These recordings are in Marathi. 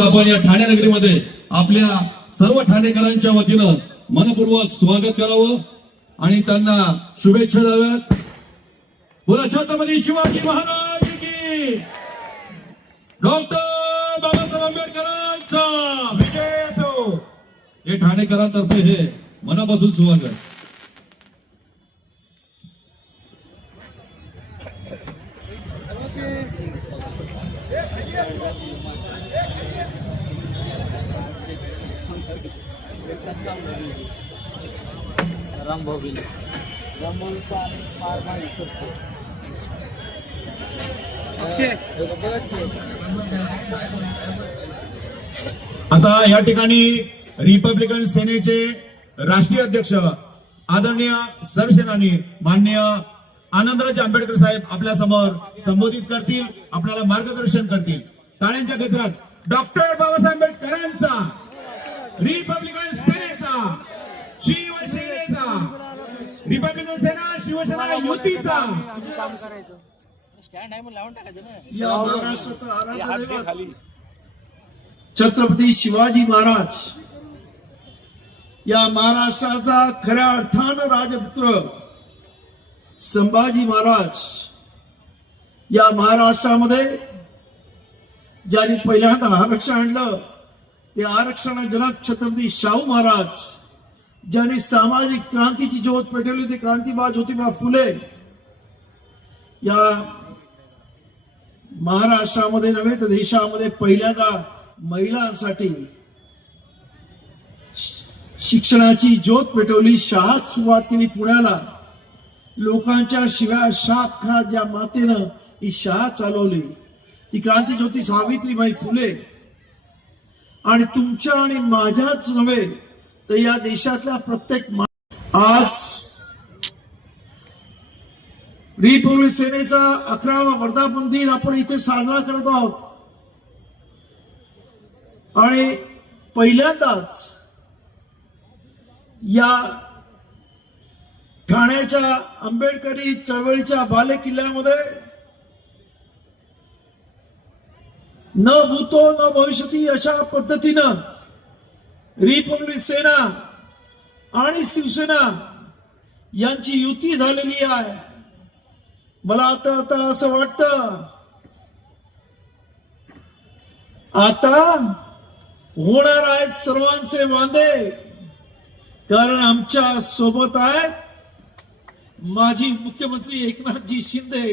त्यांचं आपण या ठाणे नगरीमध्ये आपल्या सर्व ठाणेकरांच्या वतीनं मनपूर्वक स्वागत करावं आणि त्यांना शुभेच्छा द्याव्यात। बोला छत्रपती शिवाजी महाराज की, डॉक्टर बाबासाहेब आंबेडकरांचा विजय असो। हे ठाणेकरांतर्फे हे मनापासून स्वागत। आता या ठिकाणी रिपब्लिकन सेनेचे राष्ट्रीय अध्यक्ष आदरणीय सरसेनानी माननीय आनंदराज आंबेडकर साहेब आपल्या समोर संबोधित करतील, आपल्याला मार्गदर्शन करतील। टाळ्यांच्या गजरात डॉक्टर बाबासाहेब आंबेडकरांचा, रिपब्लिकन सेनेचा, शिवसेनेचा, रिपब्लिकन सेना शिवसेना युतीचा, या महाराष्ट्राचा आराध्य छत्रपती शिवाजी महाराज, या महाराष्ट्राचा खऱ्या अर्थानं राजपुत्र संभाजी महाराज, या महाराष्ट्रामध्ये ज्यांनी पहिल्यांदा आरक्षण आणलं ते आरक्षण जनक छत्रपती शाहू महाराज, ज्यांनी सामाजिक क्रांतीची ज्योत पेटवली ते क्रांतिबा ज्योतिबा फुले। या महाराष्ट्रामध्ये नव्हे तर देशामध्ये पहिल्यांदा महिलांसाठी शिक्षणाची ज्योत पेटवली, शाळा सुरुवात केली पुण्याला। लोकांच्या शिव्या शाख खात ज्या मातेनं ही शाळा चालवली ती क्रांती ज्योती सावित्रीबाई फुले। आणि तुमच्या आणि माझ्याच नव्हे तर या देशातल्या प्रत्येक आज रिपब्लिक सेनेचा 11वा वर्धापन दिन आपण इथे साजरा करत आहोत। आणि पहिल्यांदाच या ठाण्याच्या आंबेडकरी चळवळीच्या बालेकिल्ल्यामध्ये न भूतो न भविष्यती अशा पद्धतीनं रिपब्लिक सेना आणि शिवसेना यांची युती झालेली आहे। मला आता असं वाटतं आता होणार आहेत सर्वांचे वांदे, कारण आमच्या सोबत आहेत माजी मुख्यमंत्री एकनाथजी शिंदे।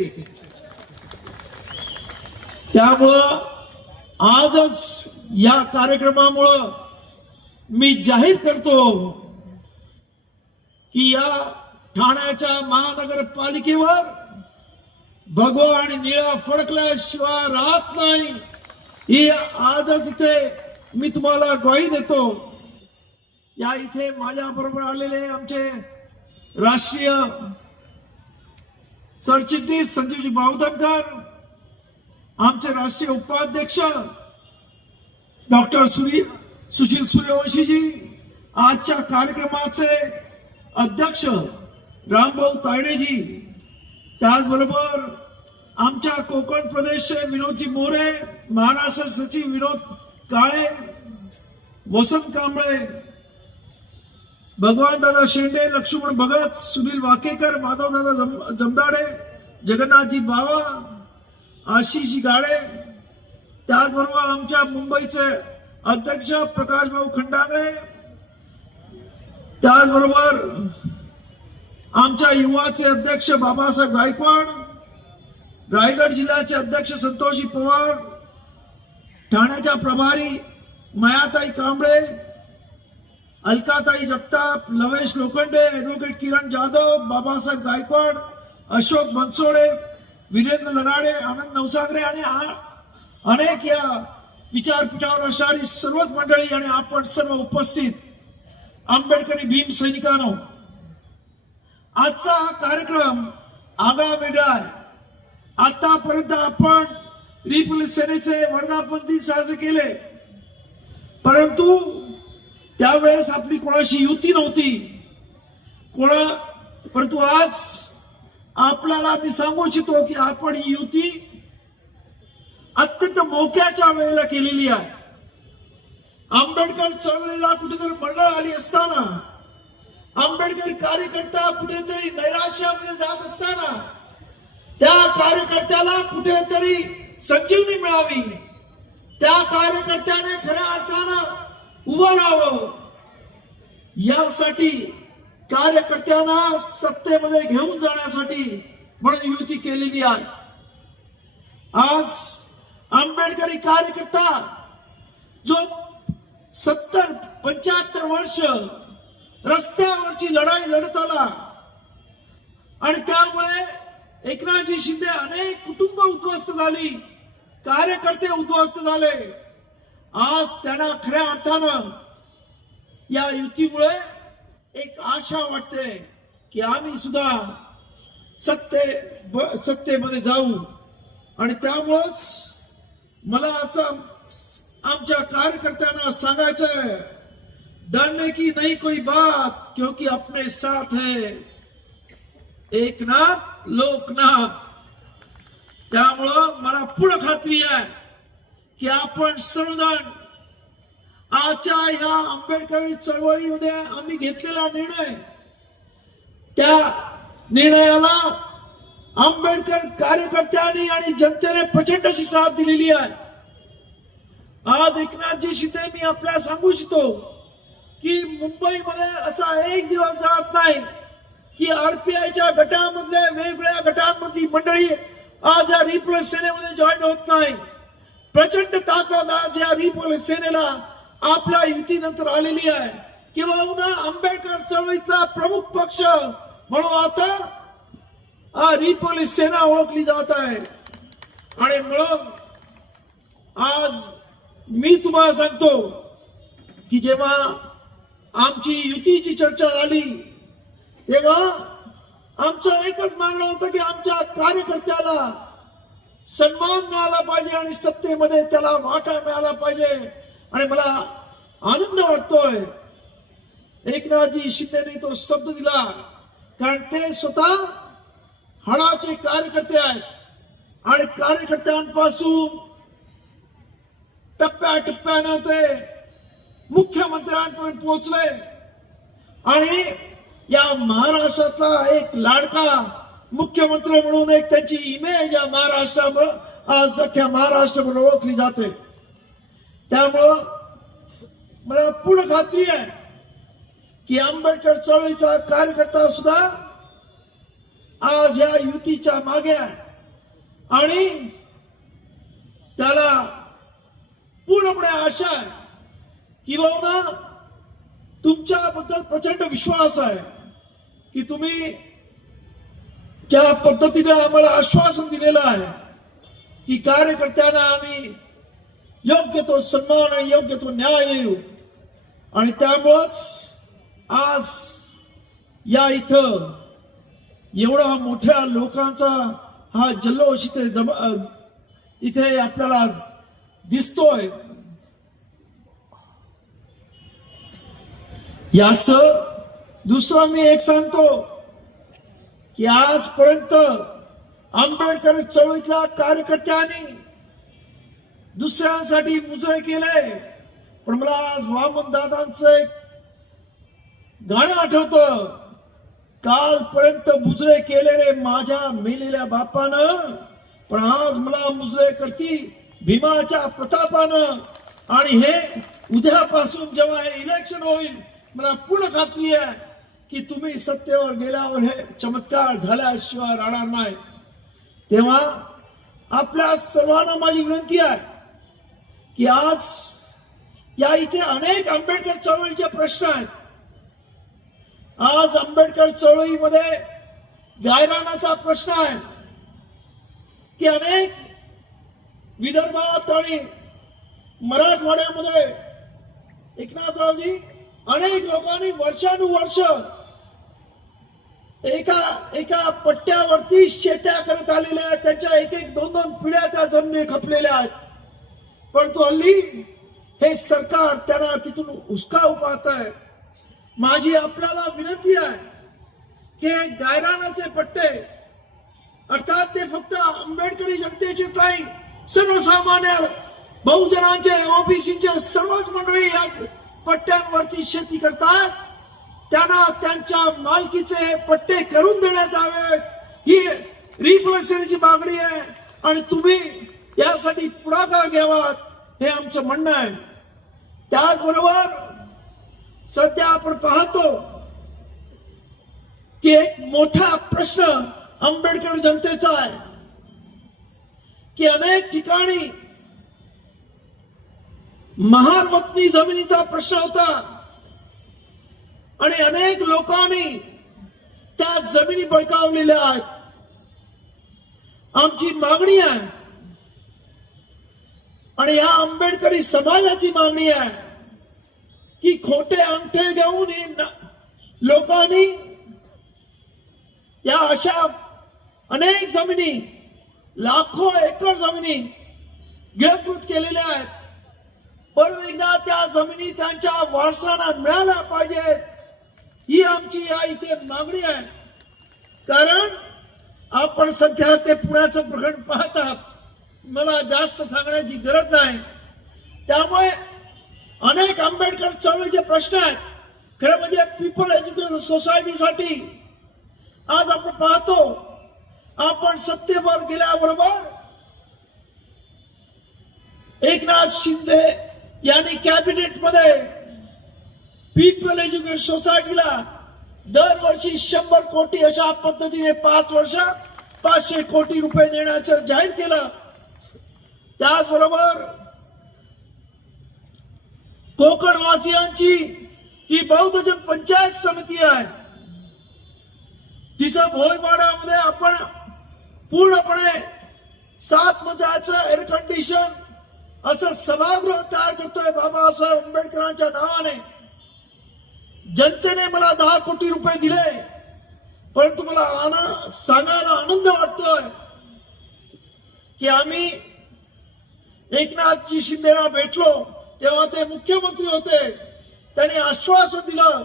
त्यामुळं आजच या कार्यक्रमामुळं मी जाहीर करतो की या ठाण्याच्या महानगरपालिकेवर भगवा आणि निळा फडकल्याशिवाय राहत नाही, ही आजच इथे मी तुम्हाला ग्वाही देतो। या इथे माझ्या बरोबर आलेले आमचे राष्ट्रीय सरचिटणीस संजीवजी बावधनकर, आमचे राष्ट्रीय उपाध्यक्ष डॉक्टर सुशील सूर्यवंशीजी, आजच्या कार्यक्रमाचे अध्यक्ष रामभाऊ तायडेजी, त्याचबरोबर आमच्या कोकण प्रदेशचे विनोदजी मोरे, महाराष्ट्र सचिव विनोद काळे, वसंत कांबळे, भगवान दादा शेंडे, लक्ष्मण भगत, सुनील वाकेकर, माधव दादा जमदाडे, जगन्नाथजी बावा, आशिषजी गाडे, त्याचबरोबर आमच्या मुंबईचे अध्यक्ष प्रकाश भाऊ खंडागळे, त्याचबरोबर आमच्या युवाचे अध्यक्ष बाबासाहेब गायकवाड, रायगड जिल्ह्याचे अध्यक्ष संतोषजी पवार, ठाण्याच्या प्रभारी मायाताई कांबळे, अलकाताई जगताप, लवेश लोखंडे, ॲडव्होकेट किरण जाधव, बाबासाहेब गायकवाड, अशोक बनसोडे, वीरेंद्र लगाडे, आनंद नवसागरे आणि अनेक या विचारपीठावर असणारी सर्वच मंडळी आणि आपण सर्व उपस्थित आंबेडकरी भीम सैनिकांनो, आजचा हा कार्यक्रम आगळा वेगळा आहे। आतापर्यंत आपण रिपब्लिक सेनेचे वर्धापन दिन साजरे केले, परंतु त्यावेळेस आपली कोणाशी युती नव्हती, परंतु आज आपल्याला मी सांगू इच्छितो की आपण ही युती अत्यंत मोक्याच्या वेळेला केलेली आहे। आंबेडकर चळवळीला कुठेतरी मंडळ आली असताना, आंबेडकर कार्यकर्ता कुठेतरी नैराश्यामध्ये जात असताना, त्या कार्यकर्त्याला कुठेतरी संजीवनी मिळावी, त्या कार्यकर्त्याने खऱ्या अर्थानं उभं राहावं, यासाठी कार्यकर्त्यांना सत्तेमध्ये घेऊन जाण्यासाठी म्हणून युती केलेली आहे. आज आंबेडकरी कार्यकर्ता जो 70-75 वर्ष रस्त्यावरची लढाई लढत आला आणि त्यामुळे एकनाथजी शिंदे अनेक कुटुंब उद्ध्वस्त झाली, कार्यकर्ते उद्ध्वस्त झाले. आज त्यांना खऱ्या अर्थानं या युतीमुळे एक आशा वाटते की आम्ही सुद्धा सत्तेमध्ये जाऊ. आणि त्यामुळेच मला आता आमच्या कार्यकर्त्यांना सांगायचं है, डरने की नहीं कोई बात, क्योंकि अपने साथ है एकनाथ लोकनाथ. त्यामुळं मला पूर्ण खात्री आहे की आपण सर्वजण आजच्या ह्या आंबेडकर चळवळीमध्ये आम्ही घेतलेला निर्णय, त्या निर्णयाला आंबेडकर कार्यकर्त्यांनी आणि जनतेने प्रचंड अशी साथ दिलेली आहे. आज एकनाथजी शिंदे मी आपल्याला सांगू इच्छितो की मुंबईमध्ये असा एक दिवस जात नाही की आरपीआयच्या गटामधले वेगवेगळ्या गटांमधली मंडळी आज या रिपब्लिक सेनेमध्ये जॉईन होत नाही. प्रचंड ताकद आज या रिपब्लिक सेनेला आपल्या युतीनंतर आलेली आहे. किंवा आंबेडकर चळवळीतला प्रमुख पक्ष म्हणून आता रिपब्लिक सेना ओळखली जात आहे. आणि म्हणून आज मी तुम्हाला सांगतो की जेव्हा आमची युतीची चर्चा झाली तेव्हा आमचं एकच मागणं होतं की आमच्या कार्यकर्त्याला सन्मान मिळाला पाहिजे आणि सत्तेमध्ये त्याला वाटा मिळाला पाहिजे. आणि मला आनंद वाटतोय एकनाथजी शिंदेने तो शब्द दिला, कारण ते स्वतः हाडाचे कार्यकर्ते आहेत आणि कार्यकर्त्यांपासून टप्प्याटप्प्यानं ते मुख्यमंत्र्यांपर्यंत पोहोचले आणि या महाराष्ट्रातला एक लाडका मुख्यमंत्री म्हणून एक त्यांची इमेज या महाराष्ट्रावर आज अख्ख्या महाराष्ट्रावर ओळखली जाते. त्यामुळं मला पूर्ण खात्री आहे की आंबेडकर चळवळीचा कार्यकर्ता सुद्धा आज या युतीच्या मागे आहे आणि त्याला पूर्णपणे आशा आहे की बाबा तुमच्याबद्दल प्रचंड विश्वास आहे की तुम्ही ज्या पद्धतीने आम्हाला आश्वासन दिलेलं आहे की कार्यकर्त्यांना आम्ही योग्य तो सन्मान आणि योग्य तो न्याय देऊ. आणि त्यामुळेच आज या इथं एवढा मोठ्या लोकांचा हा जल्लोष इथे आपल्याला दिसतोय. याच दुसरं मी एक सांगतो की आजपर्यंत आंबेडकर चळवळीतल्या कार्यकर्त्यांनी दुसऱ्यांसाठी मुजरे केले, पण मला आज वामन दादांचं एक गाणं आठवतं, कालपर्यंत मुजरे केलेले माझ्या मेलेल्या बापानं, पण आज मला मुजरे करती भीमाच्या प्रतापानं. आणि हे उद्यापासून जेव्हा हे इलेक्शन होईल मला पूर्ण खात्री आहे की तुम्ही सत्तेवर गेल्यावर हे चमत्कार झाल्याशिवाय राहणार नाही. तेव्हा आपल्या सर्वांना माझी विनंती आहे की आज या इथे अनेक आंबेडकर चळवळीचे प्रश्न आहेत. आज आंबेडकर चळवळीमध्ये गायरानाचा प्रश्न आहे की अनेक विदर्भात आणि मराठवाड्यामध्ये एकनाथरावजी अनेक लोकांनी वर्षानुवर्ष एका पट्ट्यावरती शेत्या करत आलेल्या आहेत. त्यांच्या एक 2-2 पिढ्या त्या जमिनी खपलेल्या आहेत. परंतु हल्ली हे सरकार त्यांना तिथून हुसकावू पाहत आहे. माझी आपल्याला विनंती आहे की गायरानाचे पट्टे अर्थात ते फक्त आंबेडकरी जनतेचेच नाही, सर्वसामान्य बहुजनांचे ओबीसीचे सर्वच मंडळी या पट्ट्यांवरती शेती करतात, त्यांना त्यांच्या मालकीचे पट्टे करून देण्यात यावेत ही रिप्लेसमेंटची मागणी आहे आणि तुम्ही यासाठी पुढाकार घ्यावा हे आमचं म्हणणं आहे. त्याचबरोबर सध्या आपण पाहतो की एक मोठा प्रश्न आंबेडकर जनतेचा आहे की अनेक ठिकाणी महारवतनी जमिनीचा प्रश्न होता आणि अनेक लोकांनी त्या जमिनी बळकावलेल्या आहेत. आमची मागणी आहे आणि या आंबेडकरी समाजाची मागणी आहे की खोटे अंगठे घेऊन लोकांनी या अशा अनेक जमिनी, लाखो एकर जमिनी गिळंकृत केलेल्या आहेत. परत एकदा त्या जमिनी त्यांच्या वारसांना मिळाल्या पाहिजेत ही आमची या इथे मागणी आहे. कारण आपण सध्या ते पुण्याचं प्रकरण पाहतात, मला जास्त सांगण्याची गरज नाही. त्यामुळे अनेक आंबेडकर चळवळीचे प्रश्न आहेत. खरं म्हणजे पीपल एज्युकेशन सोसायटीसाठी आज आपण पाहतो, आपण सत्तेवर गेल्याबरोबर एकनाथ शिंदे यांनी कॅबिनेट मध्ये पीपल एज्युकेशन सोसायटीला दरवर्षी 100 कोटी अशा पद्धतीने 5 वर्षात 500 कोटी रुपये देण्याचं जाहीर केलं. त्याचबरोबर कोकणवासियांची जी बहुजन पंचायत समिती आहे तिचं भोयवाडामध्ये आपण पूर्णपणे 7 मजल्याचं एअर कंडिशन असं सभागृह तयार करतोय बाबासाहेब आंबेडकरांच्या नावाने. जनतेने मला 10 कोटी रुपये दिले, परंतु मला सांगायला आनंद वाटतोय की आम्ही एकनाथजी शिंदेना भेटलो तेव्हा ते मुख्यमंत्री होते. त्यांनी आश्वासन दिलं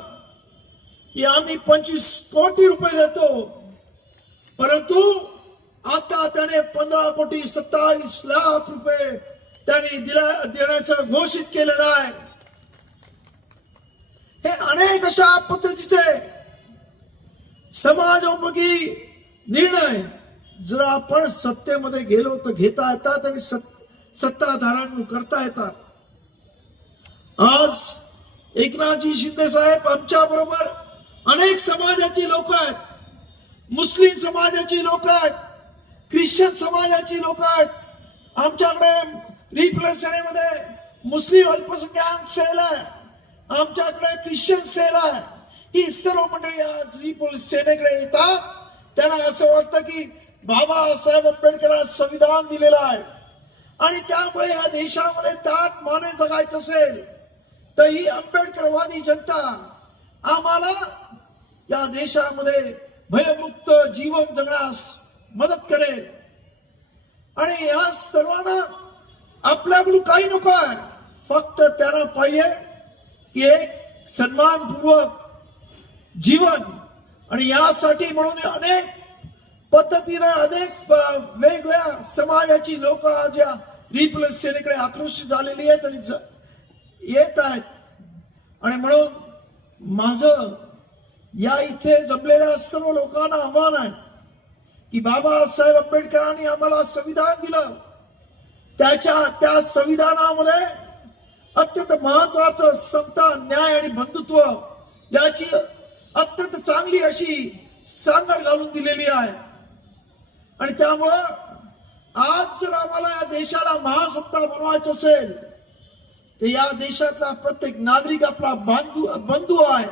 की आम्ही 25 कोटी रुपये देतो, परंतु आता त्याने 15 कोटी 27 लाख रुपये त्यांनी देण्याचं घोषित केलेलं आहे. हे अनेक अशा पद्धतीचे समाजोपयोगी निर्णय जर आपण सत्तेमध्ये गेलो तर घेता येतात आणि सत्ताधाऱ्यांकडून करता येतात. आज एकनाथजी शिंदे साहेब आमच्या बरोबर अनेक समाजाची लोक आहेत, मुस्लिम समाजाची लोक आहेत, ख्रिश्चन समाजाची लोक आहेत. आमच्याकडे रिप्रेझेंटेटिव्हमध्ये मुस्लिम अल्पसंख्याक सेल आहे, आमच्याकडे ख्रिश्चन सेल आहे. ही सर्व मंडळी आज रिपोलिस सेनेकडे येतात. त्यांना असं वाटतं की बाबासाहेब आंबेडकरांना संविधान दिलेलं आहे आणि त्यामुळे या देशामध्ये ताट माने जगायचं असेल तर ही आंबेडकरवादी जनता आम्हाला या देशामध्ये भयमुक्त जीवन जगण्यास मदत करेल. आणि या सर्वांना आपल्याकडून काही नको आहे, फक्त त्यांना पाहिजे की एक सन्मानपूर्वक जीवन. आणि यासाठी म्हणून अनेक पद्धतीने अनेक वेगवेगळ्या समाजाची लोक आज या रिपब्लिक सेनेकडे आकर्षित झालेली आहेत आणि येत आहेत. आणि म्हणून माझं या इथे जमलेल्या सर्व लोकांना आव्हान आहे की बाबासाहेब आंबेडकरांनी आम्हाला संविधान दिलं, त्या संविधानामध्ये अत्यंत महत्वाचं समता, न्याय आणि बंधुत्व याची अत्यंत चांगली अशी सांगड घालून दिलेली आहे. आणि त्यामुळं आज जर आम्हाला या देशाला महासत्ता बनवायचं असेल तर या देशातला प्रत्येक नागरिक आपला बंधू आहे.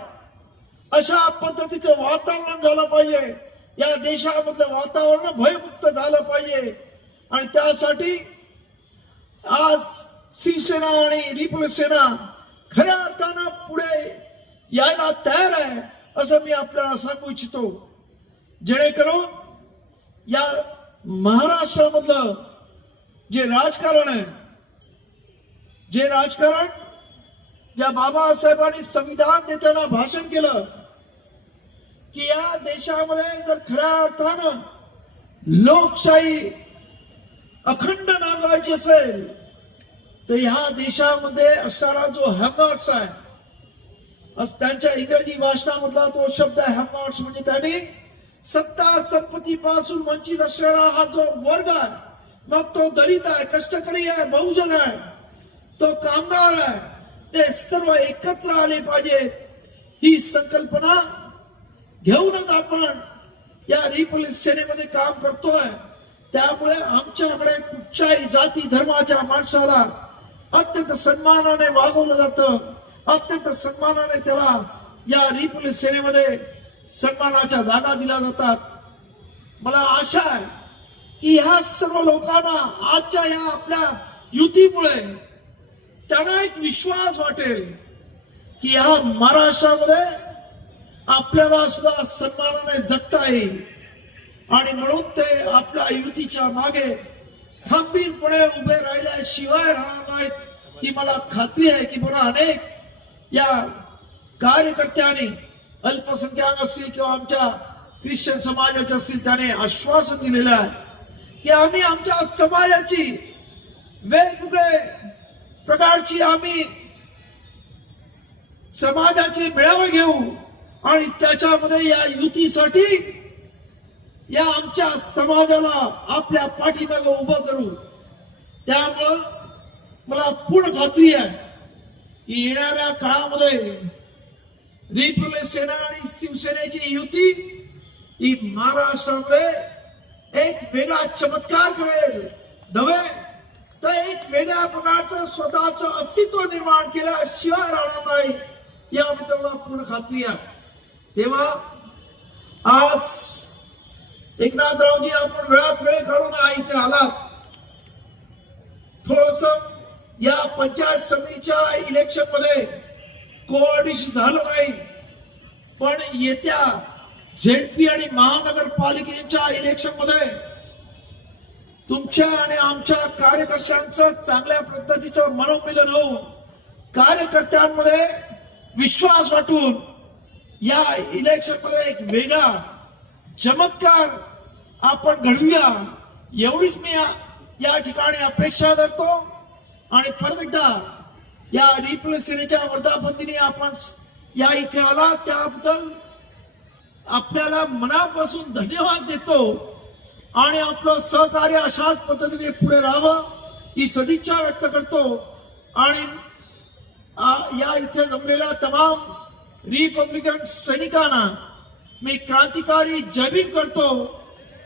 अशा पद्धतीचं वातावरण झालं पाहिजे, या देशामधलं वातावरण भयमुक्त झालं पाहिजे. आणि त्यासाठी आज शिवसेना आणि रिपब्लिक सेना खऱ्या अर्थानं पुढे यायला तयार आहे असं मी आपल्याला सांगू इच्छितो. जेणेकरून या महाराष्ट्रामधलं जे राजकारण आहे, जे राजकारण ज्या बाबासाहेबांनी संविधान देताना भाषण केलं की या देशामध्ये जर खऱ्या अर्थानं लोकशाही अखंड नांदवायची असेल तर ह्या देशामध्ये असणारा जो हॅमनॉट्स आहे, त्यांच्या इंग्रजी भाषणामधला तो शब्द आहे हॅमनॉट्स, म्हणजे त्याने सत्ता संपत्ती पासून वंचित असणारा हा जो वर्ग आहे, मग तो दलित आहे, कष्टकरी आहे, बहुजन आहे, तो कामगार आहे, ते सर्व एकत्र आले पाहिजेत. ही संकल्पना घेऊनच आपण या रिपब्लिक सेनेमध्ये काम करतोय. त्यामुळे आमच्याकडे कुठच्याही जाती धर्माच्या माणसाला अत्यंत सन्मानाने वागवलं जातं, अत्यंत सन्मानाने त्याला या रिपब्लिक सेनेमध्ये सन्मानाच्या जागा दिल्या जातात. मला आशा आहे की ह्या सर्व लोकांना आजच्या या आपल्या युतीमुळे त्यांना एक विश्वास वाटेल की या महाराष्ट्रामध्ये आपल्याला सुद्धा सन्मानाने जगता येईल, आणि म्हणून ते आपल्या युतीच्या मागे खंबीरपणे उभे राहिल्याशिवाय राहणार नाहीत. ही मला खात्री आहे की मला अनेक या कार्यकर्त्यांनी, अल्पसंख्याक असतील किंवा आमच्या ख्रिश्चन समाजाचे असतील, त्याने आश्वासन दिलेलं आहे की आम्ही आमच्या समाजाची वेगवेगळे प्रकारची आम्ही समाजाचे मेळावे घेऊ आणि त्याच्यामध्ये या युतीसाठी या आमच्या समाजाला आपल्या पाठीमागे उभं करू. त्यामुळं मला पूर्ण खात्री आहे की येणाऱ्या काळामध्ये रिपब्लिक सेना आणि शिवसेनेची युती ही महाराष्ट्रामध्ये एक वेगळा चमत्कार करेल, नव्हे तर एक वेगळ्या प्रकारचं स्वतःचं अस्तित्व निर्माण केल्याशिवाय राहणार नाही, याबद्दल मला पूर्ण खात्री आहे. तेव्हा आज एकनाथरावजी, आपण वेळात वेळ काढून इथे आलात. थोडस या पंचायत समितीच्या इलेक्शन मध्ये कोऑर्डिनेशन झालं नाही, पण येत्या झेडपी आणि महानगरपालिकेच्या इलेक्शन मध्ये तुमच्या आणि आमच्या कार्यकर्त्यांचं चांगल्या पद्धतीचं मनोमिलन होऊन कार्यकर्त्यांमध्ये विश्वास वाटून या इलेक्शन मध्ये एक वेगळा चमत्कार आपण घडवूया, एवढीच मी या ठिकाणी अपेक्षा धरतो. आणि परत एकदा या रिपब्लिक सेनेच्या वर्धापनदिनी आपण या इथे आला त्याबद्दल आपल्याला मनापासून धन्यवाद देतो, आणि आपलं सहकार्य अशाच पद्धतीने पुढे राहावं ही सदिच्छा व्यक्त करतो. आणि या इथे जमलेल्या तमाम रिपब्लिकन सैनिकांना मी क्रांतिकारी जय भीम करतो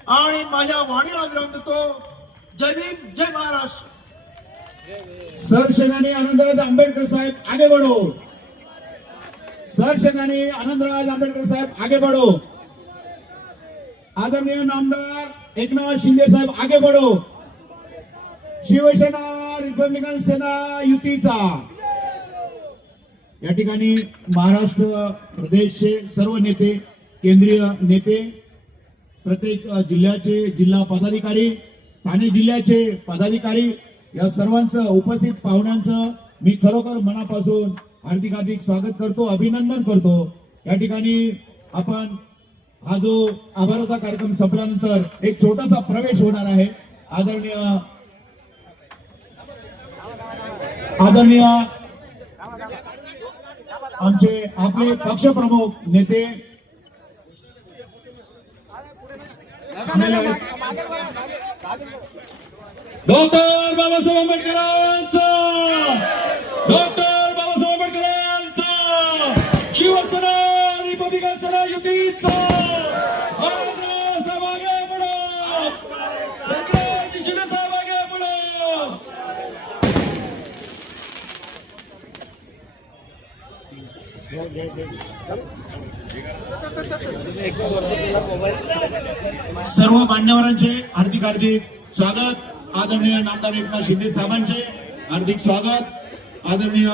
आणि माझ्या वाणीला विराम देतो. जय भीम, जय महाराष्ट्र. सरसेनानी आनंदराज आंबेडकर साहेब आगे बढ़ो. सरसेनानी आनंदराज आंबेडकर साहेब आगे बढ़ो. आदरणीय नामदार एकनाथ शिंदे साहेब आगे बढ़ो. शिवसेना रिपब्लिकन सेना युतीचा या ठिकाणी महाराष्ट्र प्रदेशचे सर्व नेते, केंद्रीय नेते, प्रत्येक जिल्ह्याचे जिल्हा पदाधिकारी, ठाणे जिल्ह्याचे पदाधिकारी, या सर्वांचं उपस्थित पाहुण्यांचं मी खरोखर मनापासून हार्दिक हार्दिक स्वागत करतो, अभिनंदन करतो. या ठिकाणी आपण हा जो आभाराचा कार्यक्रम संपल्यानंतर एक छोटासा प्रवेश होणार आहे. आदरणीय आमचे आपले पक्षप्रमुख नेते डॉक्टर बाबासाहेब आंबेडकरांचा, डॉक्टर बाबासाहेब आंबेडकरांचा, शिवसेना रिपब्लिकन सेना युतीचा. साहेब आगे बढ़ो, एकनाथ शिंदे साहेब आगे बढ़ो. सर्व मान्यवरांचे हार्दिक हार्दिक स्वागत. आदरणीय नामदार एकनाथ शिंदे साहेबांचे हार्दिक स्वागत. आदरणीय